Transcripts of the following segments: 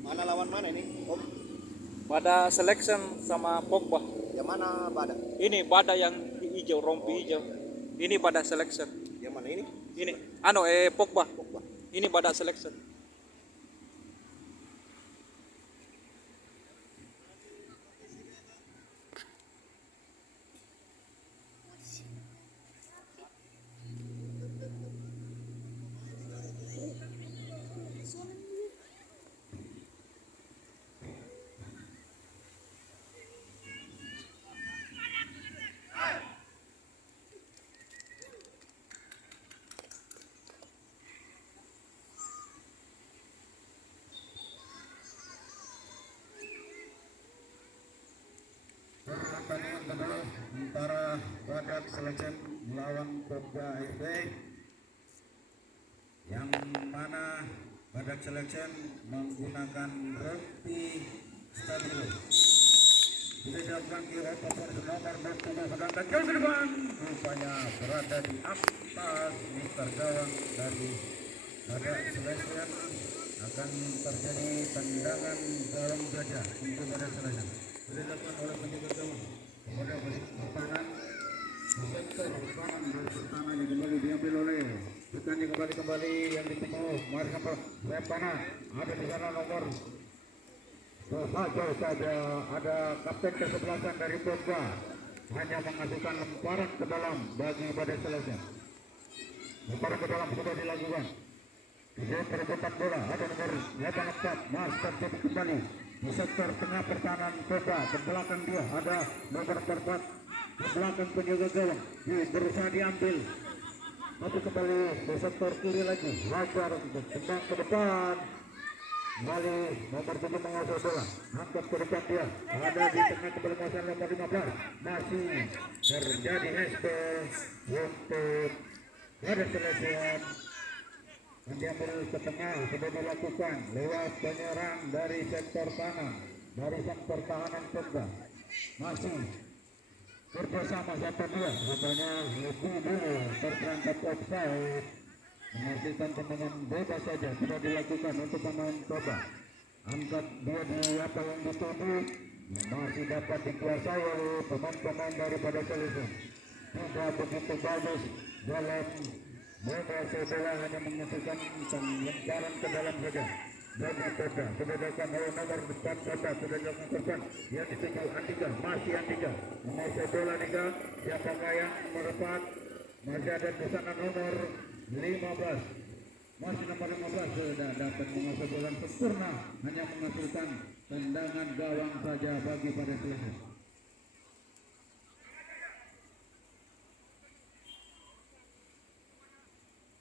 Mana lawan mana ini? Om, Bada Selection sama Pogba. yang mana Bada? Ini Bada yang hijau, rompi Oh, hijau. Ini Bada Selection. yang mana ini? Ini Pogba. Pogba. Ini Bada Selection. Pertandingan kedua antara Badak Selection melawan Pogba AFC, yang mana Badak Selection menggunakan rompi stabilo. Sudah dilakukan di operator nomor 20, sedangkan jauh ke depan rupanya berada di atas Mister gawang dari Badak Selection. Akan terjadi tendangan gawang saja untuk Badak Selection. Sudah dilakukan oleh penjaga gawang kepada posisi pertahanan. Sektor pertahanan dari pertahanan yang kembali diambil oleh bukannya kembali yang ditemu Marka Repana. Ada di sana nomor jauh saja ada kapten kesebelasan dari Pogba, hanya menghasilkan lemparan ke dalam bagi Badak Selection. Lemparan ke dalam sudah dilakukan. Dia perebutan bola, ada nomor 84 Mas terjadi kembali di sektor tengah pertahanan Pogba. Ke belakang dia ada nomor 44 di belakang penjaga gawang, berusaha diambil, tapi kembali di sektor kiri lagi. Wajar untuk tendang ke depan. Kembali nomor 7 menguasai bola, angkat ke depan dia, ada di tengah kembali menguasai nomor 15. Masih terjadi handball untuk Badak Selection. Diambil ke tengah, sudah dilakukan lewat penyerang dari sektor kanan dari sang pertahanan Pogba. Masih bersama satu dua, rupanya lebih dulu terperangkap offside, menghasilkan tendangan bebas saja sudah dilakukan untuk pemain Pogba. Angkat dia di apa yang dituju masih dapat dikuasai oleh pemain-pemain daripada Selection. Tidak begitu bagus dalam menguasai bola, hanya menghasilkan lemparan ke dalam saja. Bagi Pogba sudah dilakukan oleh nomor 4 Pogba, sudah dilakukan korban yang dituju Andika, masih Andika menguasai bola. Andika, siapakah yang nomor 4? Masih ada di sana nomor 15, masih nomor 15 sudah dapat menguasai bola sempurna, hanya menghasilkan tendangan gawang saja bagi Badak Selection.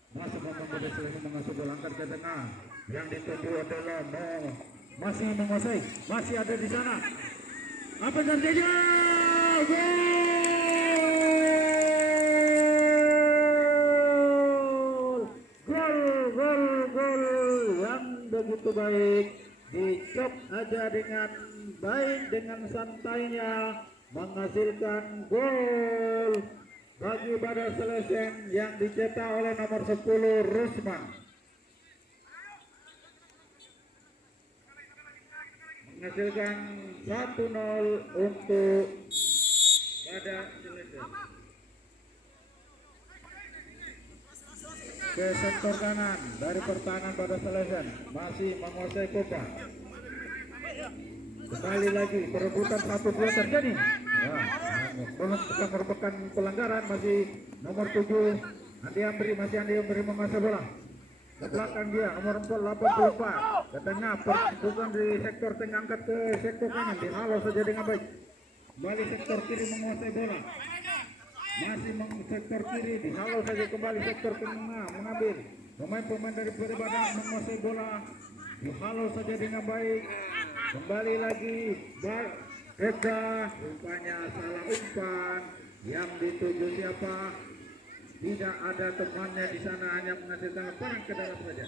Masuk Badak Selection mengasuh bola, angkat ke tengah, yang dituju adalah masih menguasai, masih ada di sana. Apa yang terjadi? Gol yang begitu baik, dicop aja dengan baik, dengan santainya menghasilkan gol bagi Badak Selection yang dicetak oleh nomor 10 Rusman. Menghasilkan 1-0 untuk Badak Selection. Ke sektor kanan dari pertahanan Badak Selection masih menguasai Pogba. Kembali lagi perebutan 1-2 terjadi. Belum kita merupakan pelanggaran, masih nomor 7 Andi Ambri menguasai bola. Ke belakang dia nomor 84 ke tengah, perbukan di sektor tengah, angkat ke sektor kanan, dihalau saja dengan baik. Kembali sektor kiri menguasai bola, masih sektor kiri, dihalau saja kembali sektor tengah, mengambil pemain-pemain dari Badak menguasai bola, dihalau saja dengan baik. Kembali lagi Eka, rupanya salah umpan, yang dituju siapa? Tidak ada temannya di sana, hanya menghasilkan lemparan ke dalam saja.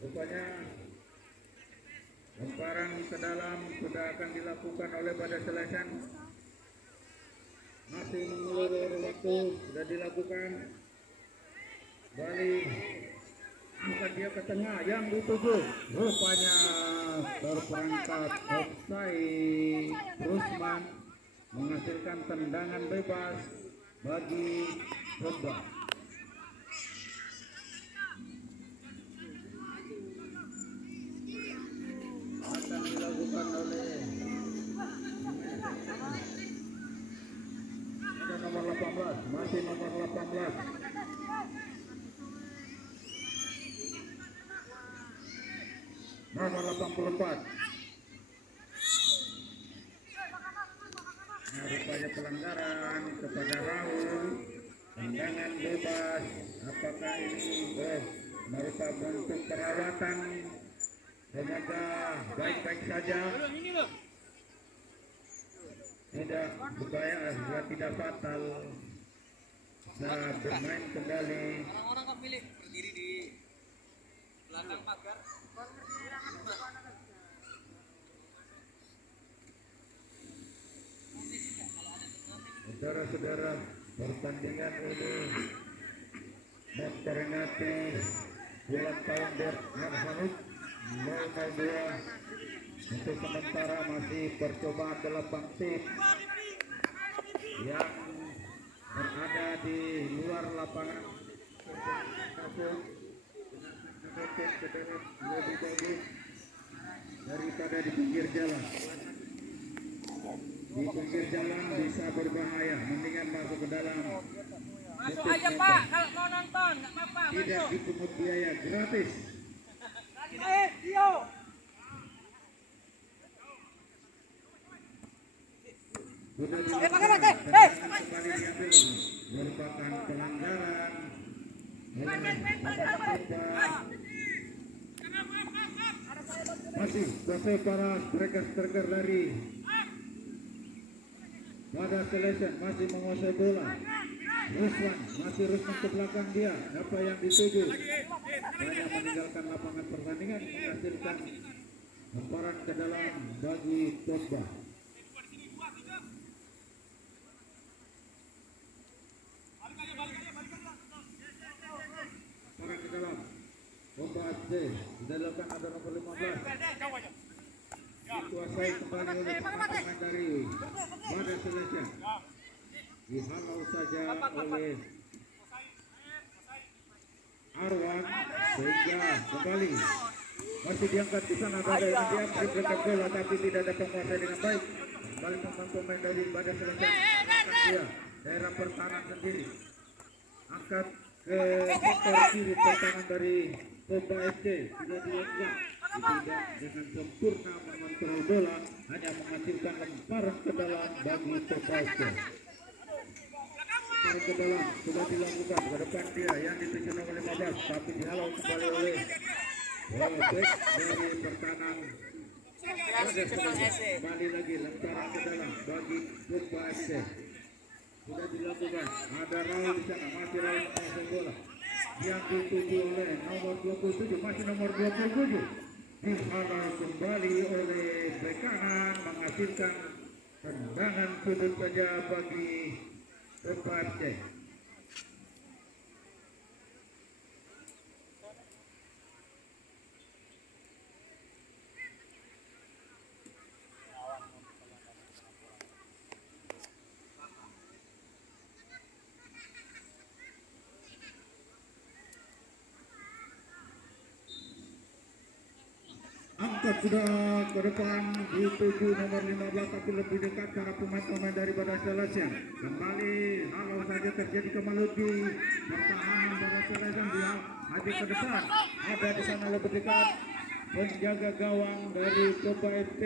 Rupanya lemparan ke dalam sudah akan dilakukan oleh Badak Selection. Masih mengulur waktu, sudah dilakukan. Bali angkat Diarahkan dia ke tengah yang dituju. Rupanya terperangkap offside. Rusman menghasilkan tendangan bebas bagi Pogba. Akan dilakukan oleh ada nomor 18, masih nomor 18. Nomor 84. Nah, rupanya pelanggaran kepada Raul. Tendangan bebas. Apakah ini merupakan bentuk perawatan? Semoga baik-baik saja. Tidak supaya tidak fatal. Bisa bermain kembali. Orang-orang kok pilih berdiri di belakang pagar. Saudara-saudara, pertandingan ini memperingati ulang tahun Berhanut 002. Untuk sementara masih percobaan 8 tim yang berada di luar lapangan lebih bagus daripada di pinggir jalan. Di pinggir jalan bisa berbahaya, mendingan masuk ke dalam. Masuk aja Pak, kalau mau nonton nggak apa-apa. Tidak dipungut biaya, gratis. Yo. Sudah kembali diambil merupakan pelanggaran. Masih selesai para striker dari Bada Selection masih menguasai bola. Rusman ke belakang dia. Apa yang dituju? Banyak meninggalkan lapangan pertandingan, menghasilkan lemparan ke dalam bagi Pogba. Lemparan ke dalam. Pogba AC sudah dilakukan ada nomor 15. Dikuasai kembali oleh pemain dari Bada Selection. Dihalau saja oleh Arwan sehingga kembali masih diangkat di sana ada yang diangkat dekat bola tapi tidak ada penguasai dengan baik. Kembali pemain dari Bada Selection dia daerah pertahanan sendiri angkat ke sektor kiri pertahanan dari Pogba FC sudah dilakukan tidak dengan sempurna mengontrol bola hanya menghasilkan lemparan ke dalam bagi Pogba FC. Ke dalam sudah dilakukan ke depan dia yang dituju nomor 15 tapi dihalau kembali oleh back dari pertahanan. Kembali lagi lemparan ke dalam bagi Pogba FC sudah dilakukan. Ada Raul di sana, masih Raul menguasai bola yang dituju oleh nomor 27, masih nomor 27 dihalau kembali oleh bek kanan menghasilkan tendangan sudut saja bagi Pogba FC. Angkat sudah ke depan dituju nomor 15 tapi lebih dekat karena pemain-pemain dari Bada Selection. Kembali halau saja terjadi kemalut di pertahanan Bada Selection dia maju ke depan. Ada di sana lebih dekat penjaga gawang dari Pogba FC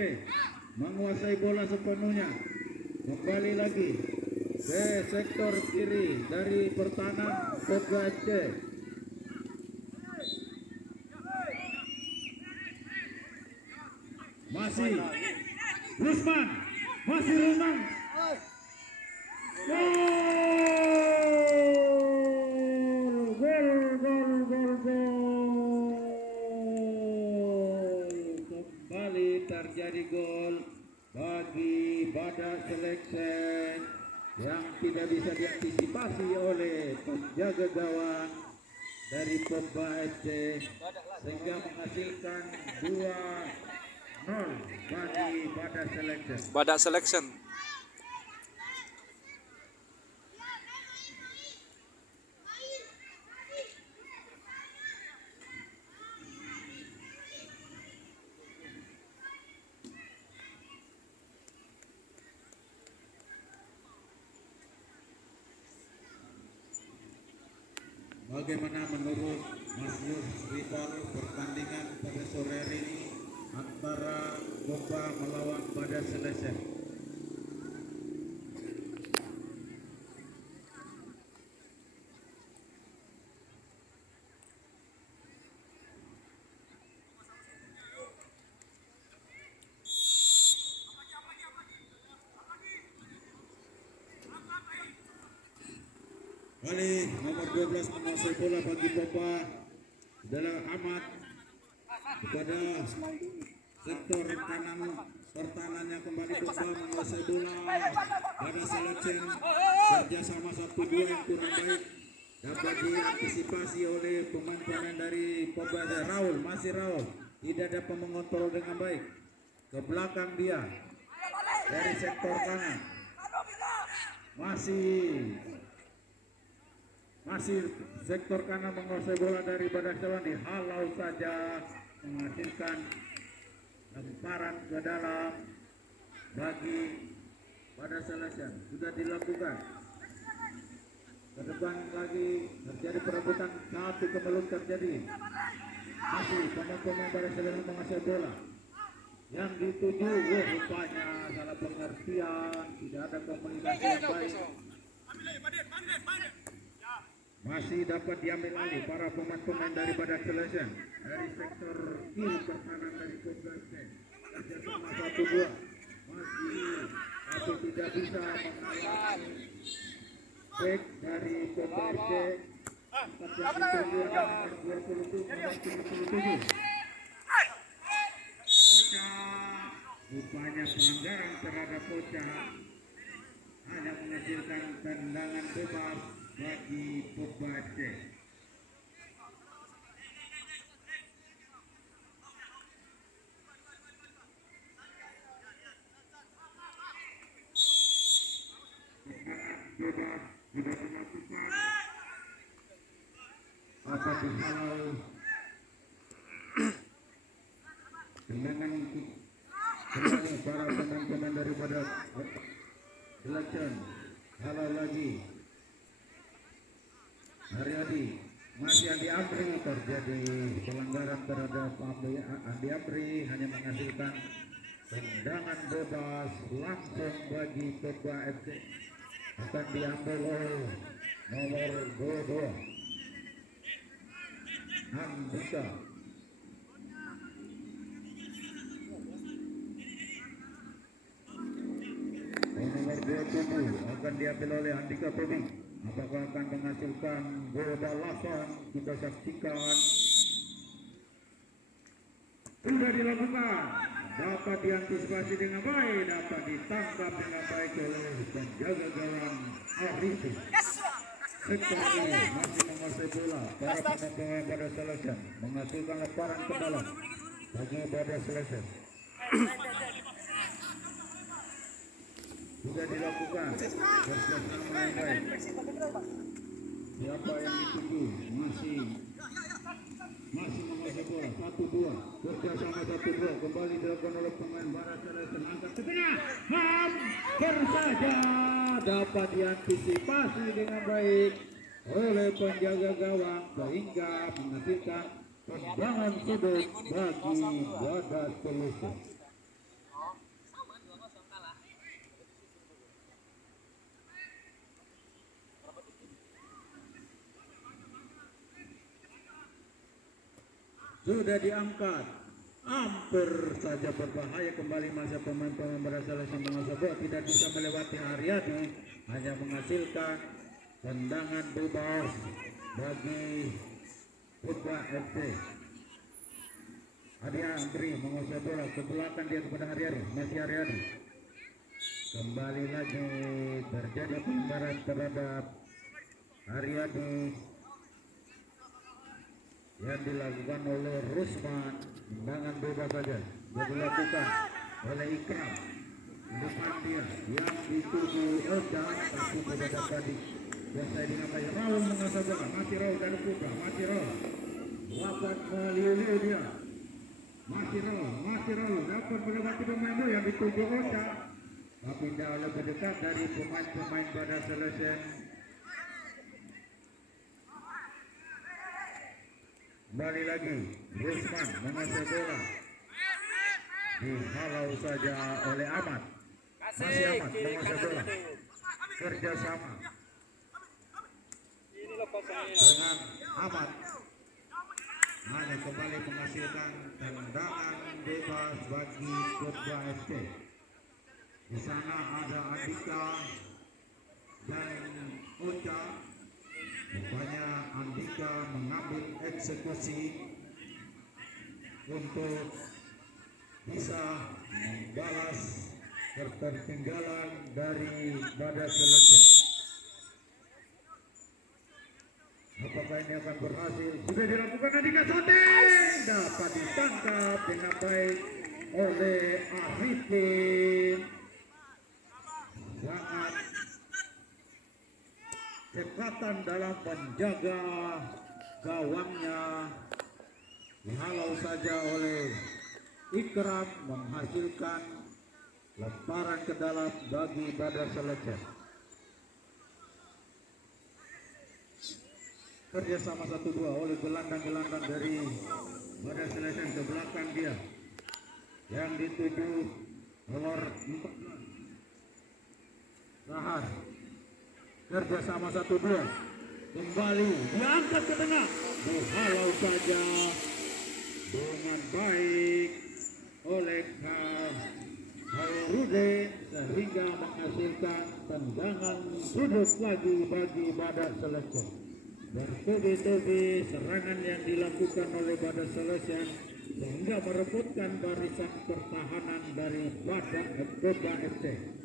menguasai bola sepenuhnya. Kembali lagi ke sektor kiri dari pertahanan Pogba FC. Masih Rusman, masih Rusman. Gol. Kembali terjadi gol bagi Bada Selection yang tidak bisa diantisipasi oleh penjaga gawang dari Pogba FC sehingga menghasilkan 2-0 bagi Badak Selection. Badak Selection. Bagaimana menurut Mas Yus rival pertandingan pada sore hari ini antara Pogba melawan Badak Selection? Kali nomor 12 menguasai bola bagi Pogba adalah Ahmad kepada sektor kanan pertahanannya kembali Pogba menguasai bola. Badak Selection kerjasama 1-2 yang kurang baik dapat diantisipasi oleh pemain-pemain dari Pogba. Raul, masih Raul tidak dapat mengontrol dengan baik ke belakang dia dari sektor kanan masih sektor kanan menguasai bola dari Badak Selection, dihalau saja menghasilkan lemparan ke dalam bagi Badak Selection. Sudah dilakukan ke depan lagi terjadi perebutan, satu kemeluk terjadi, masih pemain-pemain Badak Selection menguasai bola yang dituju. Rupanya salah pengertian, tidak ada komunikasi yang baik. Masih dapat diambil alih para pemain-pemain dari Badak Selection dari sektor kiri pertahanan dari Pogba FC. Kerjasama 1-2 masih tapi tidak bisa mengalahkan back dari Pogba FC. Nomor 27. Rupanya pelanggaran terhadap Ocha hanya menghasilkan tendangan bebas bagi Pogba FC. Bebas sudah dilakukan. Apa dihalau tendangan para pemain-pemain daripada Selection. Halau lagi Haryadi, masih Andi Amri, terjadi pelanggaran terhadap Andi Amri, hanya menghasilkan tendangan bebas langsung bagi Pogba FC. Akan diambil oleh nomor 22 Andika. Nomor 27 akan diambil oleh Andika Tobing. Apakah akan menghasilkan gol balasan? Kita saksikan. Sudah dilakukan, dapat diantisipasi dengan baik, dapat ditangkap dengan baik oleh penjaga gawang Arifin. Sektor ini masih menguasai bola. Para pemain Badak Selection menghasilkan lemparan ke dalam bagi Badak Selection. Sudah dilakukan bersama yang baik. Siapa yang dituju masih menguasai bola. 1-2 kerjasama 1-2 kembali dilakukan oleh pemain Badak Selection. Angkat ke tengah, hampir saja dapat diantisipasi dengan baik oleh penjaga gawang sehingga menghasilkan tendangan sudut bagi Badak Selection. Sudah diangkat, hampir saja berbahaya kembali masa pemain-pemain Badak Selection menguasai bola, tidak bisa melewati Haryadi, hanya menghasilkan tendangan bebas bagi Pogba FC. Adi Andri menguasai bola ke belakang, dia kepada Haryadi, masih Haryadi. Kembali lagi terjadi pelanggaran terhadap Haryadi. yang dilakukan oleh Rusman, tendangan bebas saja yang dilakukan oleh Ikram. Depan dia yang dituju Ocha, tapi tidak dapat dikuasai dengan baik. Raul mengasah bola, masih Raul dalam putra, masih Raul dapat meliu-liu dia, masih Raul dapat melewati pemain yang dituju Ocha, tapi tidak lebih dekat dari pemain-pemain pada selesai. Kembali lagi Rusman mengasah bola, dihalau saja oleh Ahmad. Masih Ahmad mengasah bola, kerjasama dengan Ahmad, hanya kembali menghasilkan tendangan bebas bagi Kopda FC. Di sana ada Andika dan Ocha. Rupanya Andika mengambil eksekusi untuk bisa membalas ketertinggalan dari Badak Selection. Apakah ini akan berhasil? Sudah dilakukan Andika, shooting dapat ditangkap dengan baik oleh Arifin. Sangat kekatan dalam menjaga gawangnya, dihalau saja oleh Ikram, menghasilkan lemparan ke dalam bagi Badak Selection. Kerjasama 1-2 oleh gelandang-gelandang dari Badak Selection ke belakang dia yang dituju nomor 14 Rahar. Kerjasama 1-2 kembali diangkat ke tengah, dihalau saja dengan baik oleh Khairudin sehingga menghasilkan tendangan sudut lagi bagi Badak Selection. Bertubi-tubi serangan yang dilakukan oleh Badak Selection sehingga merebutkan barisan pertahanan dari Badak FC.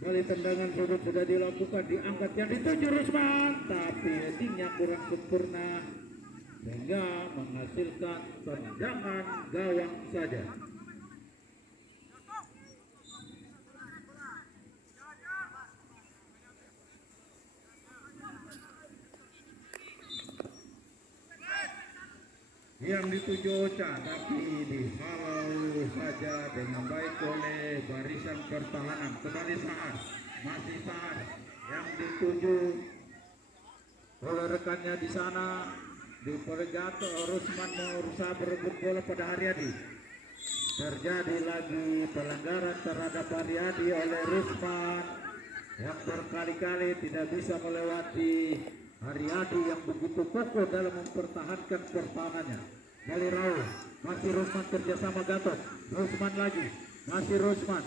Kali tendangan sudut sudah dilakukan, diangkat yang dituju Rusman, tapi headingnya kurang sempurna sehingga menghasilkan tendangan gawang saja. Yang dituju Ocha, tapi dihalau saja dengan baik oleh barisan pertahanan. Kembali Saad, masih Saad yang dituju oleh rekannya di sana. Di Polegato Rusman berusaha berebut bola pada Haryadi. Terjadi lagi pelanggaran terhadap Haryadi oleh Rusman yang berkali-kali tidak bisa melewati Haryadi yang begitu kokoh dalam mempertahankan pertahanannya. Dari Raul, masih Rusman kerjasama Gatot. Rusman lagi, masih Rusman.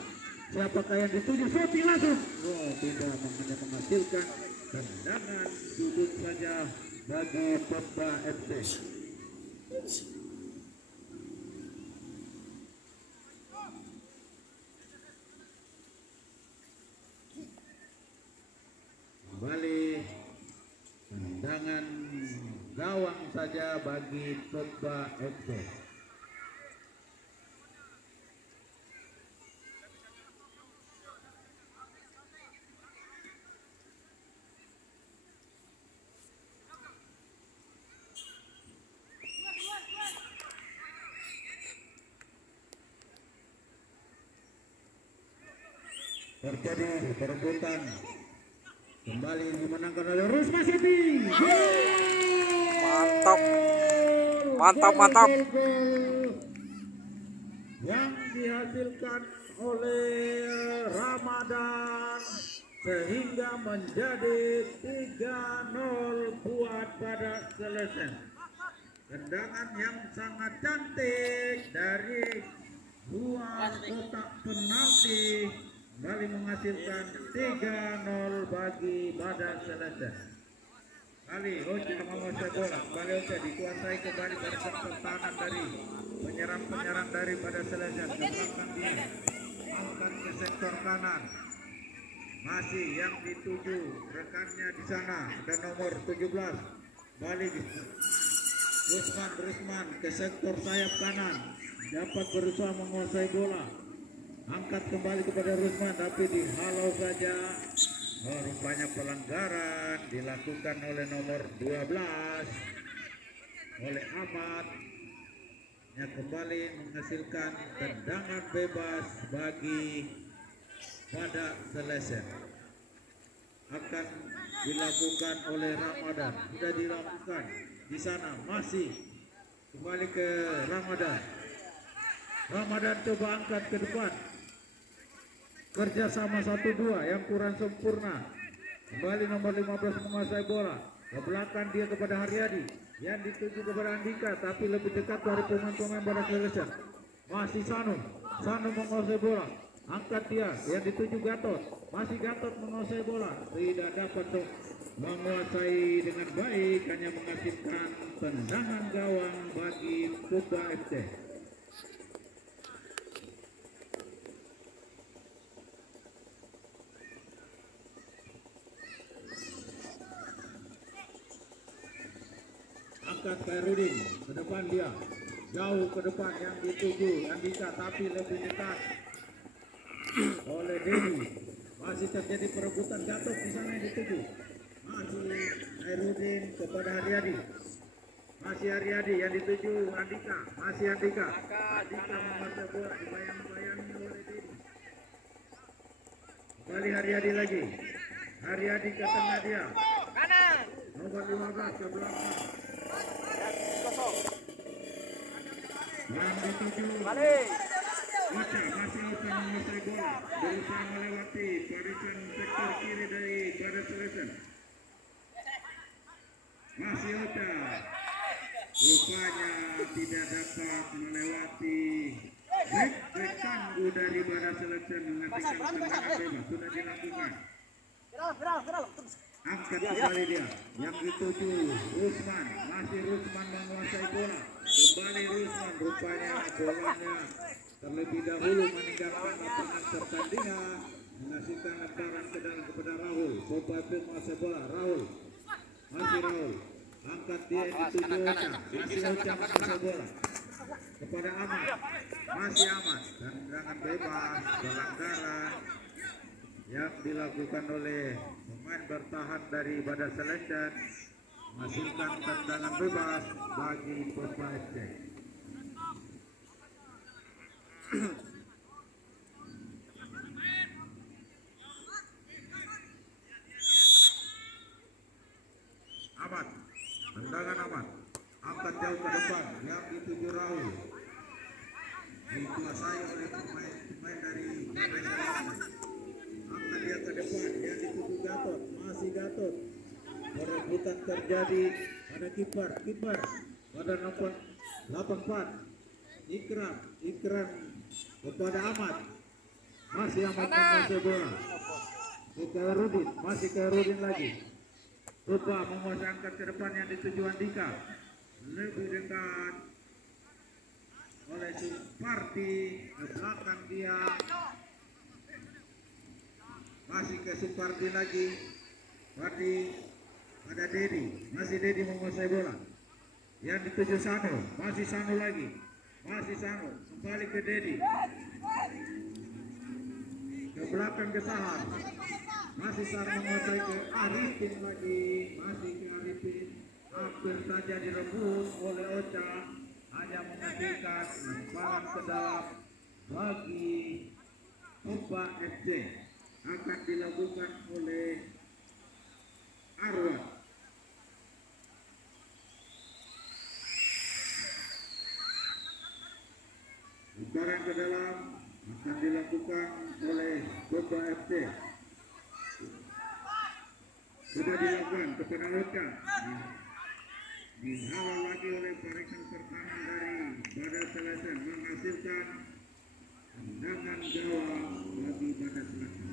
Siapakah yang dituju? Shooting langsung. Oh, tidak, hanya menghasilkan tendangan sudut saja bagi Kopda FC. Kembali tendangan gawang saja bagi Kopda FC. Terjadi perebutan, kembali dimenangkan oleh Rusma City. Mantap. Mantap. Yang dihasilkan oleh Ramadan sehingga menjadi 3-0 buat Badak Selection. Tendangan yang sangat cantik dari luar kotak penalti kembali menghasilkan 3-0 bagi Badak Selection. Kali Ocha menguasai bola, kembali Ocha dikuasai kembali barisan pertahanan dari penyerang-penyerang dari Badak Selection. Ke belakang dia, angkat ke sektor kanan. Masih yang dituju rekannya di sana, ada nomor 17. Balik Rusman ke sektor sayap kanan, dapat berusaha menguasai bola. Angkat kembali kepada Rusman, tapi dihalau saja. Oh, rupanya pelanggaran dilakukan oleh nomor 12 oleh Ahmad. Yang kembali menghasilkan tendangan bebas bagi pada Selesen. Akan dilakukan oleh Ramadan. Sudah dilakukan di sana, masih kembali ke Ramadan. Ramadan coba angkat ke depan. Kerjasama 1-2 yang kurang sempurna. Kembali nomor 15 menguasai bola. Ke belakang dia kepada Haryadi. Yang dituju kepada Andika, tapi lebih dekat dari pemain-pemain Badak Selesen. Masih Sanu menguasai bola. Angkat dia, yang dituju Gatot. Masih Gatot menguasai bola. Tidak dapat menguasai dengan baik, hanya menghasilkan tendangan gawang bagi Kuba FC. Angkat Khairudin ke depan dia, jauh ke depan yang dituju Andika, tapi lebih dekat oleh Dedi. Masih terjadi perebutan, Gatot di sana yang dituju. Masih Khairudin kepada Haryadi. Masih Haryadi yang dituju Andika. Masih Andika menguasai bola, dibayang-bayangi oleh Dedi. Kembali Haryadi lagi. Haryadi ke tengah dia. Kanan. Nomor 15 ke belakang. Yang dituju Balik. Ocha, masih Ocha menguasai bola, berusaha melewati barisan sektor kiri dari Badak Selesen. Masih Ocha, rupanya tidak dapat melewati back tangguh dari Badak Selesen, menghasilkan tendangan bebas. Sudah dilakukan. Angkat kembali dia, yang dituju Rusman, masih Rusman menguasai bola. Kembali Rusman, rupanya bolanya terlebih dahulu meninggalkan lapangan pertandingan, menghasilkan lemparan ke dalam kepada Rahul. Coba menguasai bola, Rahul, masih Rahul. Angkat dia yang dituju Ocha, masih Ocha menguasai bola. Kepada Ahmad, masih Ahmad. Tendangan bebas, pelanggaran yang dilakukan oleh pemain bertahan dari Badak Selesen, menghasilkan tendangan bebas bagi Popa FC. Ahmad, tendangan Ahmad, angkat jauh ke depan, yang dituju Rahul, dikuasai oleh pemain dari Badak Selesen. Angkat dia ke depan, yang dituju Gatot, masih Gatot. Perebutan terjadi pada kiper pada nomor 84 Ikram kepada Ahmad, masih Ahmad menguasai bola. Ke Khairudin, masih Khairudin lagi. Coba menguasai, angkat ke depan yang dituju Andika, lebih dekat oleh Supardi, ke belakang dia. Masih ke Supardi lagi. Pardi pada Dedi, masih Dedi menguasai bola. Yang dituju Sanu, masih Sanu lagi. Masih Sanu, kembali ke Dedi. Ke belakang ke Sahar. Masih Sahar menguasai ke Arifin lagi. Masih ke Arifin. Hampir saja direbut oleh Ocha. Hanya menghasilkan lemparan ke dalam bagi Popa FC. Akan dilakukan oleh Arwan. Lemparan ke dalam akan dilakukan oleh Popa FC. Sudah dilakukan kepada Ocha. Dihalau lagi oleh barisan pertahanan dari Badak Selesen, menghasilkan tendangan gawang bagi Badak Selesen.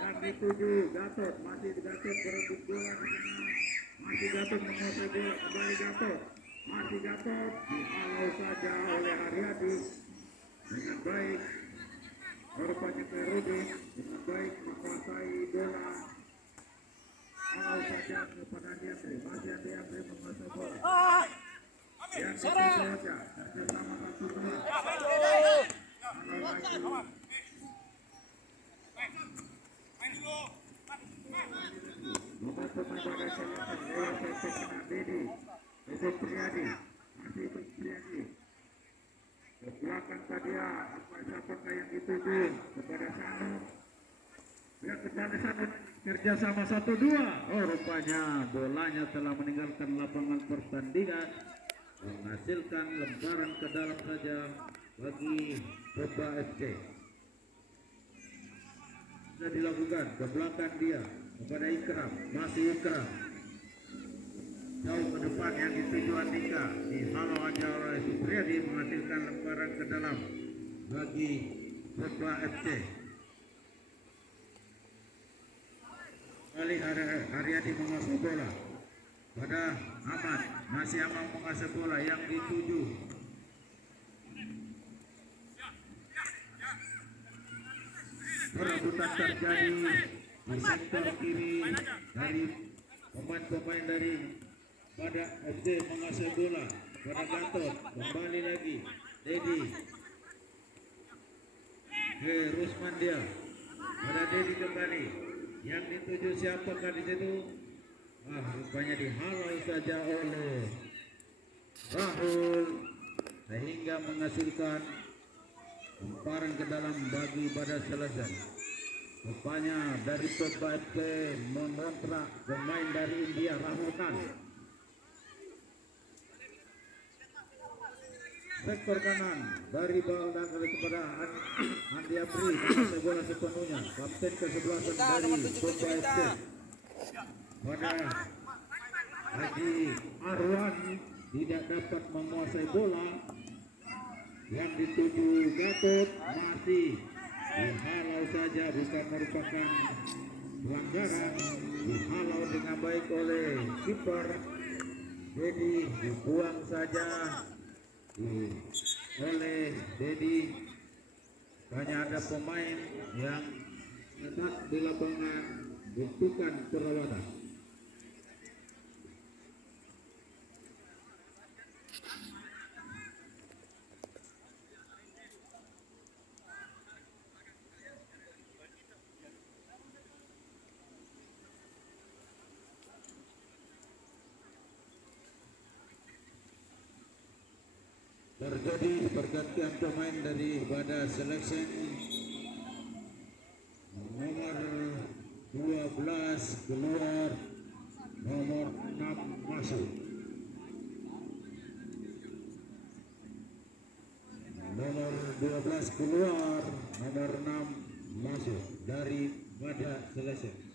Yang dituju Gatot, masih Gatot berebut bola di sana. Masih Gatot menguasai bola, kembali Gatot. Masih Gatot, dihalau saja oleh Haryadi dengan baik. rupanya Kerudin dengan baik menguasai bola. Mau saja kepada Diandre, masih ada yang menguasai bola. Yang itu saja bersama satu dua. Nomor pemain pada selatan lewat sektor Dedi, itu Priadi, masih itu Priadi. Ke belakang Sadia, apakah yang dituju kepada Sanu. Ya, kepada Sanu kerjasama 1-2. Oh, rupanya bolanya telah meninggalkan lapangan pertandingan, menghasilkan lemparan ke dalam saja bagi Boba FC. Sudah dilakukan ke belakang dia kepada Ikram, masih Ikram. Jauh ke depan yang dituju Andika, dihalau aja oleh Supriyadi, menghasilkan lemparan ke dalam bagi Boba FC. Kali Haryadi menguasai bola pada Ahmad, masih Ahmad menguasai bola yang dituju perebutan terjadi di sektor kiri dari pemain-pemain dari pada FC menguasai bola pada Gatot, kembali lagi Dedi Rusman dia pada Dedi kembali yang dituju siapakah di situ? Rupanya dihalau saja oleh Rahul sehingga menghasilkan lemparan ke dalam bagi Badas Selatan. Rupanya dari Boba FC mengontrak pemain dari India, Rahul Khan. Sektor kanan dari Baldan kepada Andi Apri, menguasai bola sepenuhnya. Kapten ke-11 dari Boba FC pada Haji Arwan tidak dapat menguasai bola. Yang dituju Gatot masih dihalau saja, bukan merupakan pelanggaran, dihalau dengan baik oleh kiper. Jadi dibuang saja oleh Dedi. Hanya ada pemain yang tetap di lapangan butuhkan perawatan. Terjadi pergantian pemain dari pada seleksi nomor 12 keluar, nomor 6 masuk. Nomor 12 keluar, nomor 6 masuk dari pada seleksi.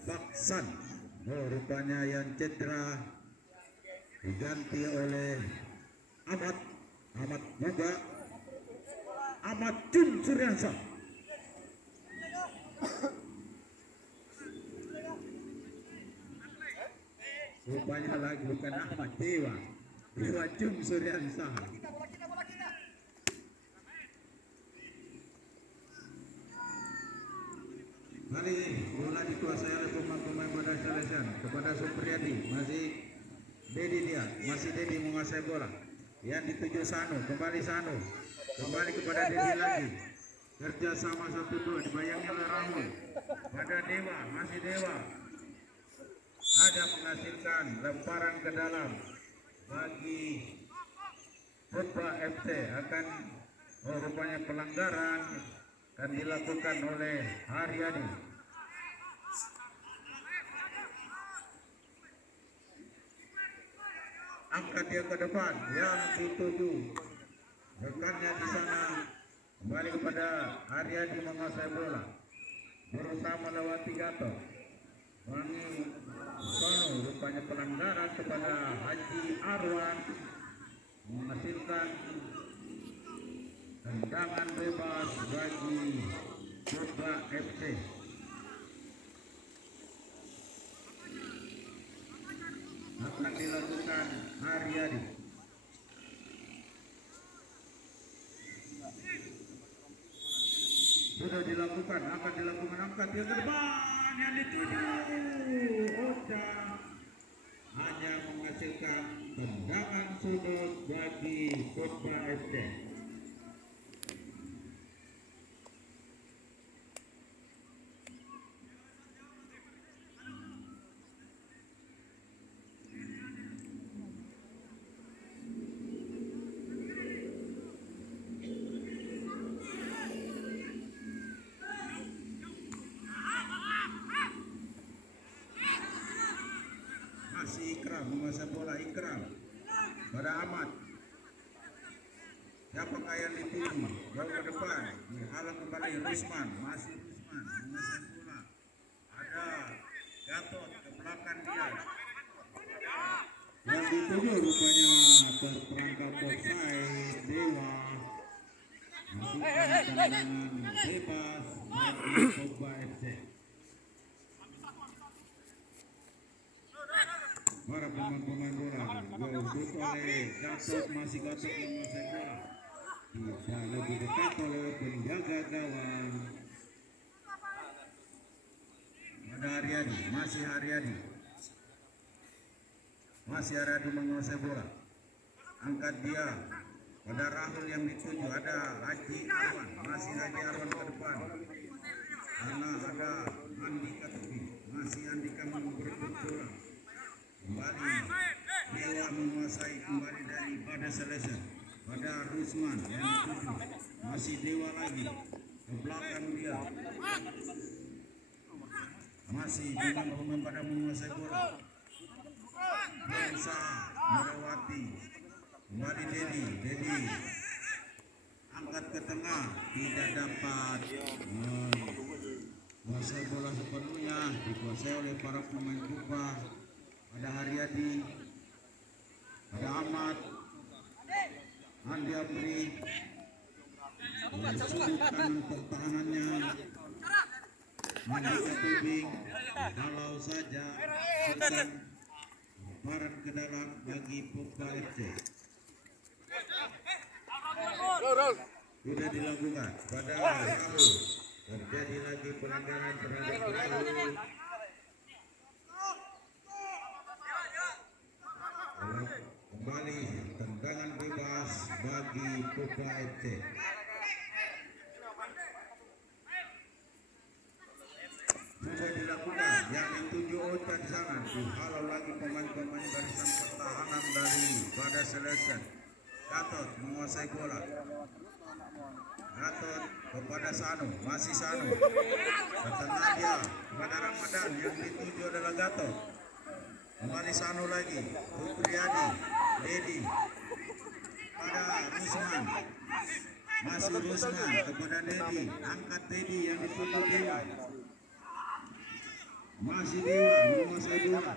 Baksan, rupanya yang cedera diganti oleh Ahmad Muga, Ahmad Jun Suryansa. Rupanya lagi bukan Ahmad, Dewa Jun Suryansa. Kali bola dikuasai oleh pemain-pemain pada Selatan kepada Supriyadi, masih Dedi dia, masih Dedi menguasai bola. Yang dituju Sanu, kembali kepada Dedi lagi. Kerja sama 1-2 dibayangi oleh Rahul. Pada Dewa, masih Dewa. Ada menghasilkan lemparan ke dalam bagi Boba FC. Akan rupanya pelanggaran akan dilakukan oleh Haryadi. Angkat dia ke depan, yang dituju rekannya di sana, kembali kepada Haryadi menguasai bola, berusaha melewati Gatot. Wangi Sono, rupanya pelanggaran kepada Haji Arwan, menghasilkan tendangan bebas bagi Boba FC. akan dilakukan Haryadi. Sudah dilakukan, akan dilakukan angkat yang ke depan yang dituju. Ocha hanya menghasilkan tendangan sudut bagi Kota FC. Masih Ikram menguasai bola. Ikram pada Ahmad. Siapakah yang dituju? Jauh ke depan. Dihalang kembali Rusman. Masih Rusman menguasai bola. Ada Gatot ke belakang dia. Yang dituju rupanya terperangkap offside. Dewa melakukan tendangan bebas bagi Pogba FC. Para pemain bola direbut oleh Gatot. Masih Gatot menguasai bola. Bisa lebih dekat oleh penjaga gawang. Ada Haryadi. Masih Haryadi. Masih Haryadi menguasai bola. Angkat dia. Pada Rahul yang dituju. Ada Haji Arwan. Masih Haji Arwan ke depan. Karena ada Andika tepi. Masih Andika berebut bola. Kembali Dewa menguasai kembali dari pada Selesai. Pada Rusman yang dituju. Masih Dewa lagi ke belakang dia. Masih dengan pemain pada menguasai bola. Bangsa melewati. Kembali Dedi angkat ke tengah, tidak dapat menguasai bola sepenuhnya, dikuasai oleh para pemain Kuba. Ada Haryadi, ada Ahmad, Andi Amri, sudut kanan pertahanannya, Mandika Tubing, kalau saja bukan barat ke dalam bagi Pogba FC. Sudah dilakukan pada Rahul, terjadi lagi pelanggaran terhadap Rahul. Kembali tendangan bebas bagi Pogba FC. Sudah dilakukan yang dituju Ocha di sana, dihalau lagi pemain-pemain barisan pertahanan dari pada Selesai. Gatot menguasai bola. Gatot kepada Sanu, masih Sanu. Ke tengah dia kepada Ramadan, yang dituju adalah Gatot. Kembali Sanu lagi, Supriyadi, Dedi, pada Rusman. Masih Rusman kepada Dedi, angkat Dedi yang dituju Dewa. Masih Dewa menguasai bola.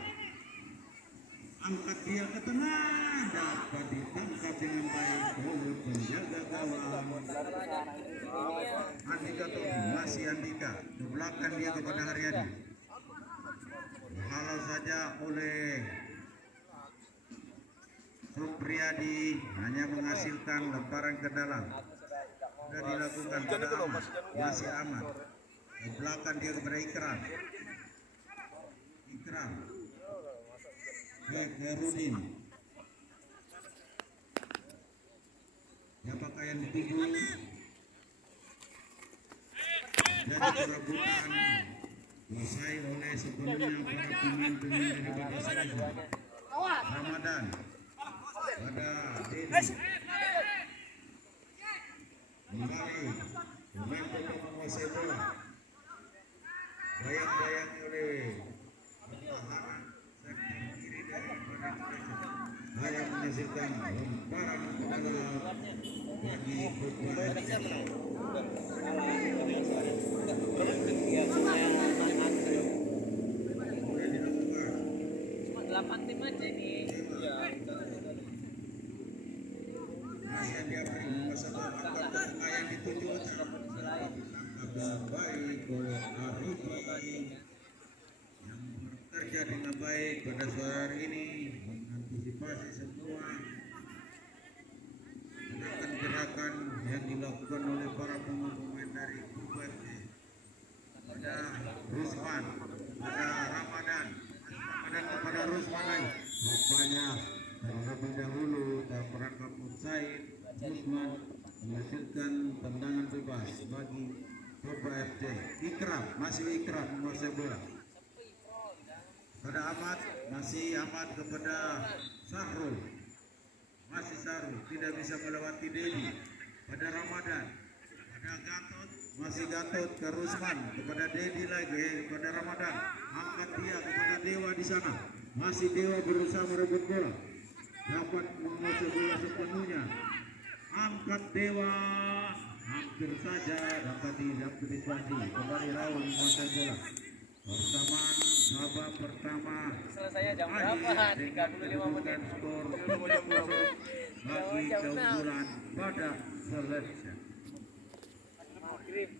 Angkat dia ke tengah, dapat ditangkap dengan baik oleh penjaga gawang Andika tuh, masih Andika ke belakang dia kepada Haryadi. Halau saja oleh Supriyadi, hanya menghasilkan lemparan ke dalam. Sudah dilakukan pada Ahmad, masih Ahmad ke belakang dia kepada Ikram. Rudin. Siapakah yang dituju? Jadi perebutan selesai oleh sepenuhnya para pemain-pemain dari Bada Selesai. Ramadan pada Dedi. Kembali pemain-pemain menguasai bola. Bayang-bayang oleh pertahanan sektor kiri dari Bada Selesai. Hanya menghasilkan lemparan ke dalam bagi Pogba FC. Cuma 8 tim aja nih. Masih dia beri masalah angkat ke tengah yang dituju ditangkap dengan baik oleh Arifi yang bekerja dengan baik pada sore hari ini. gerakan yang dilakukan oleh para pemain dari UPFC. Ada Rusman, ada Ramadan kepada Rusman lagi. Rupanya terlebih dahulu dalam rangka offside, Rusman menghasilkan tendangan bebas bagi UPFC. Ikram, masih Ikram menguasai bola. Pada Ahmad, masih Ahmad kepada Sahrul. Masih Sahrul, tidak bisa melewati Dedi. Pada Ramadan, ada Gatot, masih Gatot ke Rusman, kepada Dedi lagi, kepada Ramadan. Angkat dia kepada Dewa di sana. Masih Dewa berusaha merebut bola. Dapat menguasai bola sepenuhnya. Angkat Dewa, hampir saja dapat diantisipasi. Kembali Raul menguasai bola. Persamaan babak pertama Selesainya jam berapa? 35 menit. skor 2-0 bagi keunggulan pada selection. Maghrib.